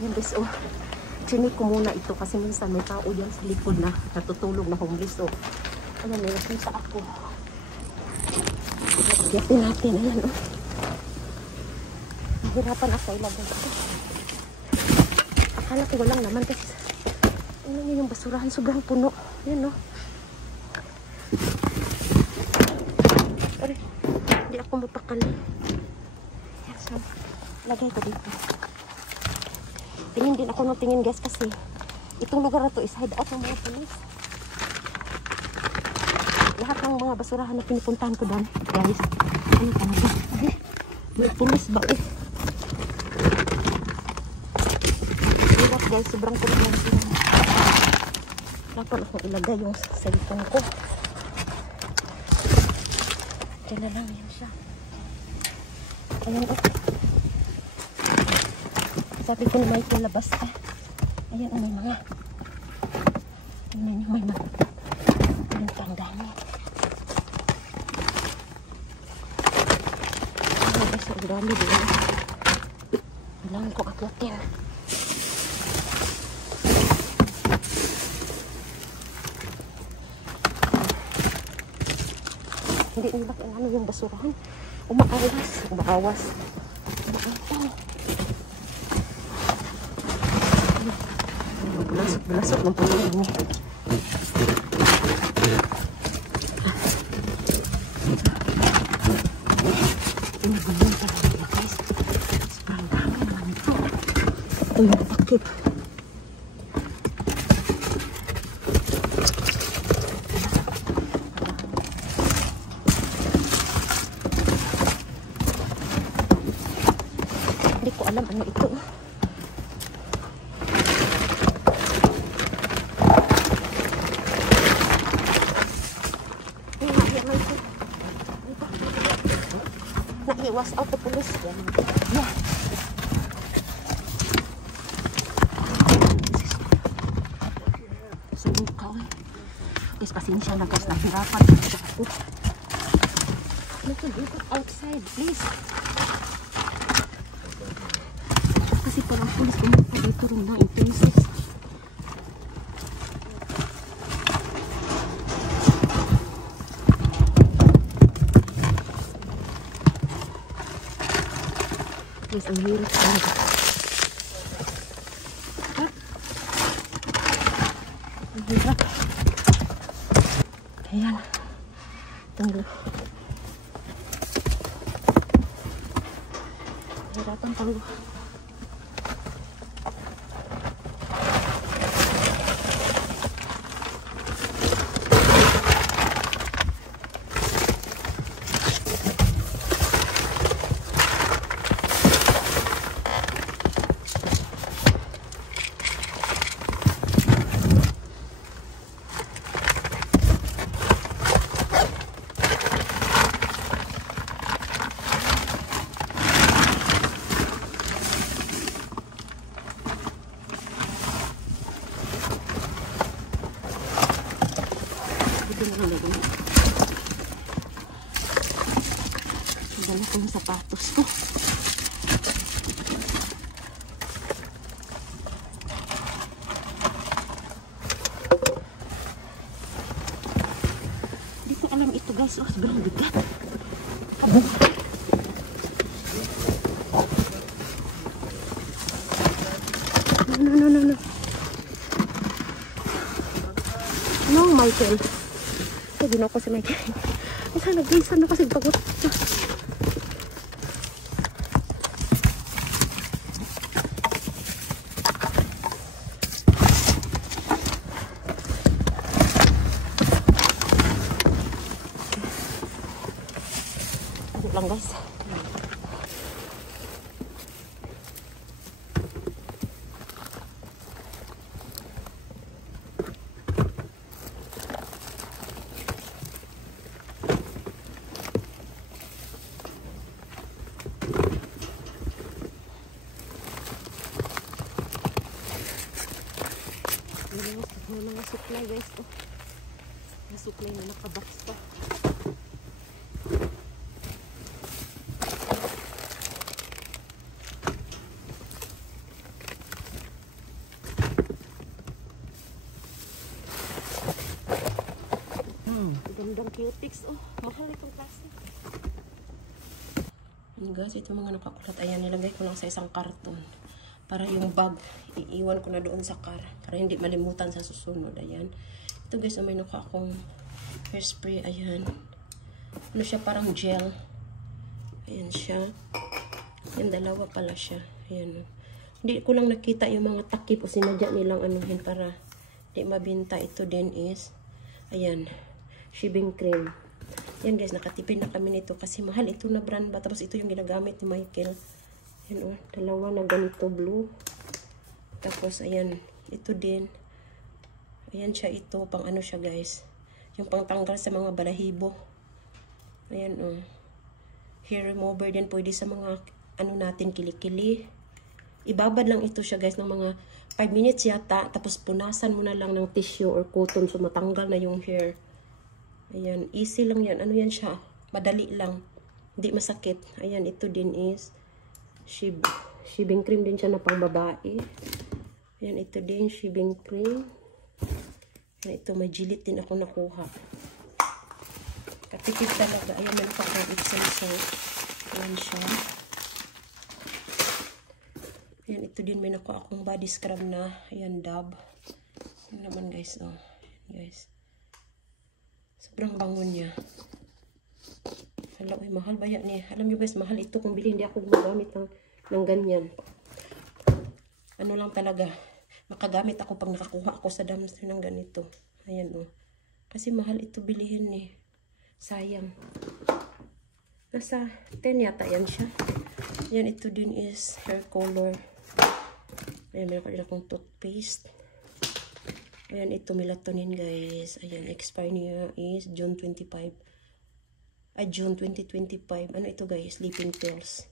Yan guys, oh. Chinik ko muna ito kasi minsan may tao yan sa likod na natutulog na homeless. Oh. Ayan, may nakita ako. Yatin natin. Ayan, oh. Nahirapan ako ilagay ito. Akala ko walang naman kasi ano yun yung basurahan. Sobrang puno. Ayan, oh. Sorry. Hindi ako mapakali. Ayan, so, lagay ko dito. Tingin din ako ng tingin guys kasi itong lugar na to is hideout ng mga pulis. Lahat ng mga basurahan na pinipuntahan ko doon guys, ano talaga? Ay, may pulis ba eh? Hirap guys, sobrang pulis lang sila. Dapat akong ilagay yung cellphone ko. Diyan na lang yan siya. Ayan o. Sabi ko na may palabas ka. Ayan, may mga. Tingnan nyo, may mga. Yung tanggani. Ay, basta ang dami din. Kailangan ko akyatin. Hindi nila kung ano yung basurahan. Umaawas. Umaawas. Umaawas. Belasok ng puno ini. Ini belum talaga guys. Sobrang dami naman ito. Ito yung takip. Hindi ko alam ano ito. Was out the police. Yeah. So, ikaw eh. Guys, pasensya na guys. Nahirapan ako. Look outside, please. Kasi parang police pumunta dito rin na intensive. Guys, ang hirap talaga. Ang hirap. Ayan. Tunggu. Hirapan tunggu. Dala ko yung sapatos ko. Hindi ko alam ito guys. Oh, sobrang bigat. No. No, Michael. Sabi na ako si Michael. Sana guys, ano kasi pagod siya. Lang guys. May mga supply guys to. May supply na nakabox pa. Gandang cutics. Oh, mahal itong klase. Ayan guys, ito mga nakakulat. Ayan, nilagay ko lang sa isang karton. Para yung bag, iiwan ko na doon sa car. Para hindi malimutan sa susunod. Ayan. Ito guys, may naka akong hairspray. Ayan. Ano siya, parang gel. Ayan siya. Ayan, dalawa pala siya. Ayan. Hindi ko lang nakita yung mga takip o sinadya nilang anuhin para di mabinta. Ito din is, ayan, shaving cream. Ayan guys, nakatipid na kami nito kasi mahal ito na brand ba. Tapos ito yung ginagamit ni Michael. Ayan o, dalawa na ganito blue. Tapos ayan, ito din. Ayan siya, ito, pang ano siya guys. Yung pang tanggal sa mga balahibo. Ayan o. Hair remover din, pwede sa mga ano natin, kilikili. Ibabad lang ito siya guys ng mga 5 minutes yata. Tapos punasan mo na lang ng tissue or cotton so matanggal na yung hair. Ayan, easy lang yan. Ano yan siya? Madali lang. Hindi masakit. Ayan, ito din is shaving cream din siya na pang babae. Ayan, ito din, shaving cream. Ayan, ito, may gilit din ako nakuha. Katipid talaga. Ayan, may nakakabit sa ayan siya. Ayan, ito din, may nakuha akong body scrub na. Ayan, Dove. Ayan naman guys, oh. Ayan, guys. Sobrang bango niya. Hala, uy, mahal ba yan eh? Alam nyo guys, mahal ito kung bili. Hindi ako gumagamit ng ganyan. Ano lang talaga. Makagamit ako pag nakakuha ako sa dumpster ng ganito. Ayan o. Kasi mahal ito bilihin eh. Sayang. Nasa 10 yata yan siya. Ayan, ito din is hair color. Ayan, meron din akong toothpaste. Ayan, ito melatonin guys. Ayan, expire niya is June 25. June 2025. Ano ito guys? Sleeping pills.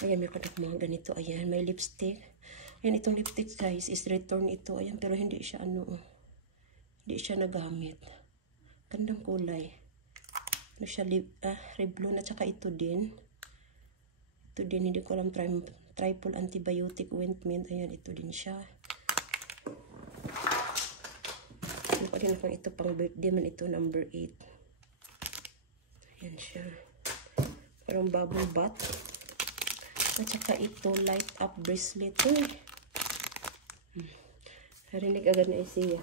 Ayan, may kadak mga ganito. Ayan, may lipstick. Ayan, itong lipstick guys is return ito. Ayan, pero hindi siya ano. Hindi siya nagamit. Gandang kulay. Ano siya? Revlon at saka ito din. Ito din, hindi ko alam. Triple antibiotic ointment. Ayan, ito din siya. Ano pa din ako ito pang birthday man ito, number 8. Ayan siya. Parang bubble bath. At saka ito, light up bracelet. Narinig agad na Isiya.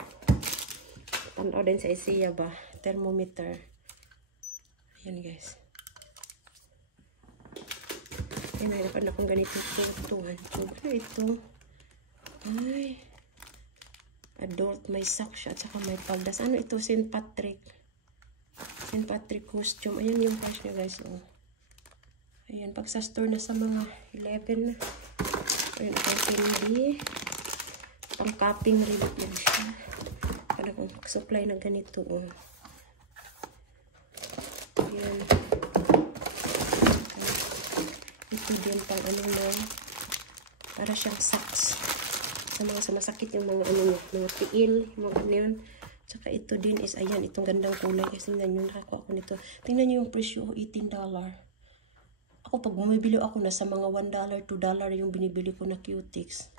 Tanaw din sa Isiya ba? Thermometer. Ayan guys. Ayan, mayroon akong ganito. Ito. Ano ito? Ay. Adult, may sock siya. At saka may paldas. Ano ito? St. Patrick. St. Patrick costume. Ayan yung price niya guys. Oh. Ayan, pag sa store na sa mga 11 na. Ayan, itong candy. Pang cupping rin lang siya. Para kung supply na ganito. Oh. Ayan. Ito din pang ano na. Para siyang socks. Sa mga masakit yung mga ano niya. Mga tiil. Mga ano yun. Tsaka ito din is, ayan, itong gandang kulay. Kasi tingnan nyo, nakakuha ko nito. Tingnan nyo yung presyo, $18. Ako, pag bumibili ako, nasa mga $1, $2 yung binibili ko na cutics.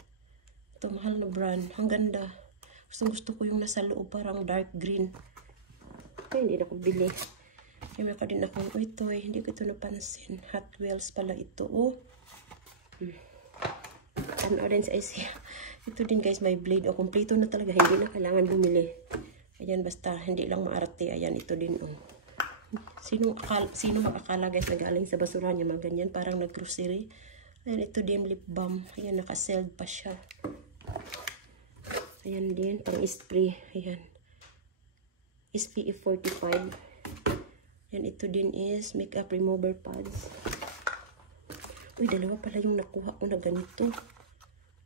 Ito, mahal na brand. Ang ganda. Gusto ko yung nasa loob, parang dark green. Kaya hindi na ako bili. Kaya may pa din ako, oh, ito eh, hindi ko ito napansin. Hot Wheels pala ito, oh. An orange ice. Ito din guys, may blade. O, kompleto na talaga. Hindi na kailangan bumili. Ayan, basta hindi lang maarte. Ayan, ito din. Oh. Sino makakala guys na galing sa basura niya mga ganyan. Parang nag-grocery. Ayan, ito din lip balm. Ayan, naka-sealed pa siya. Ayan din, pang spray. Ayan. SPF 45. Ayan, ito din is makeup remover pads. Uy, dalawa pala yung nakuha ko na ganito.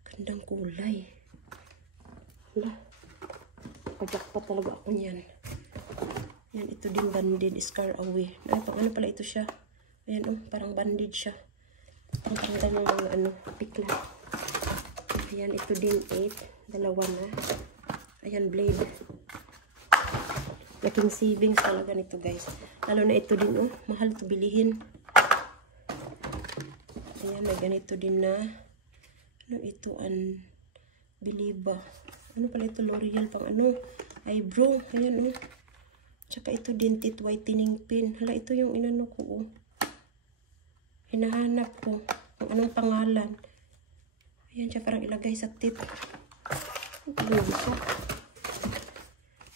Gandang kulay. Hala. Kajakpat talaga ako niyan. Yan, ito din bandage scar away. Ay, pang ano pala ito siya. Ayan, oh, parang bandage siya. Pang tanggal ng mga ano, pikla. Ayan, ito din 8. Dalawa na. Ayan, blade. Laking savings talaga nito, guys. Lalo na ito din, oh. Mahal ito bilihin. Ayan, may ganito din na. Ano ito? Biliba. Ano pala ito? L'Oreal pang ano? eyebrow. Ayan, oh. Tsaka ito din, teeth whitening pin. Hala, ito yung inano ko, oh. Hinahanap ko kung anong pangalan. Ayan siya, parang ilagay sa teeth. Ito siya.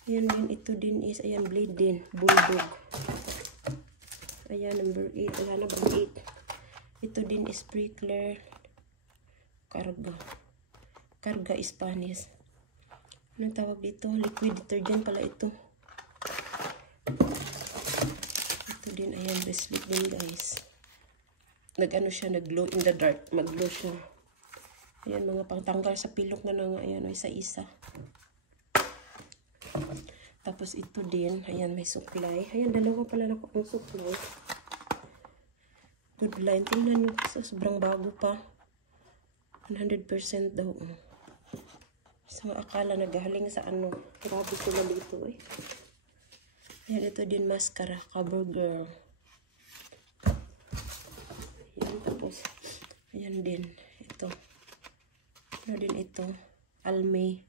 Ayan din, ito din is, ayan, blade din. Bulldog. Ayan, number 8. Wala na bang 8. Ito din is sprinkler. Karga. Karga Spanish. Anong tawag dito? Liquid detergent pala ito. Ito din, ayan, bracelet din, guys. Nag-ano siya, nag-glow in the dark. Mag-glow siya. Ayan, mga pangtanggal sa pilok na nga. Ayan, isa-isa. Tapos ito din, ayan, may suklay. Ayan, dalawa pala na ang suklay. Good line. Tingnan nyo, sobrang bago pa. 100% daw. Sa mga akala nagaling sa ano. Grabe sila dito, eh. Ayan, ito din mascara. CoverGirl. Ayan, tapos, ayan din. Ito. Ano din ito? Almay.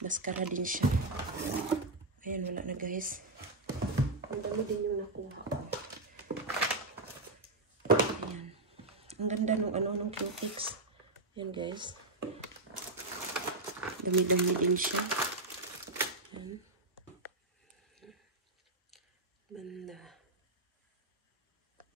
Mascara din siya. Ayan, wala na, guys. Ang dami din yung nakuha ko. Ayan. Ang ganda nung ano, nung Q-Tex. Ayan, guys. Dumi-dumi din siya.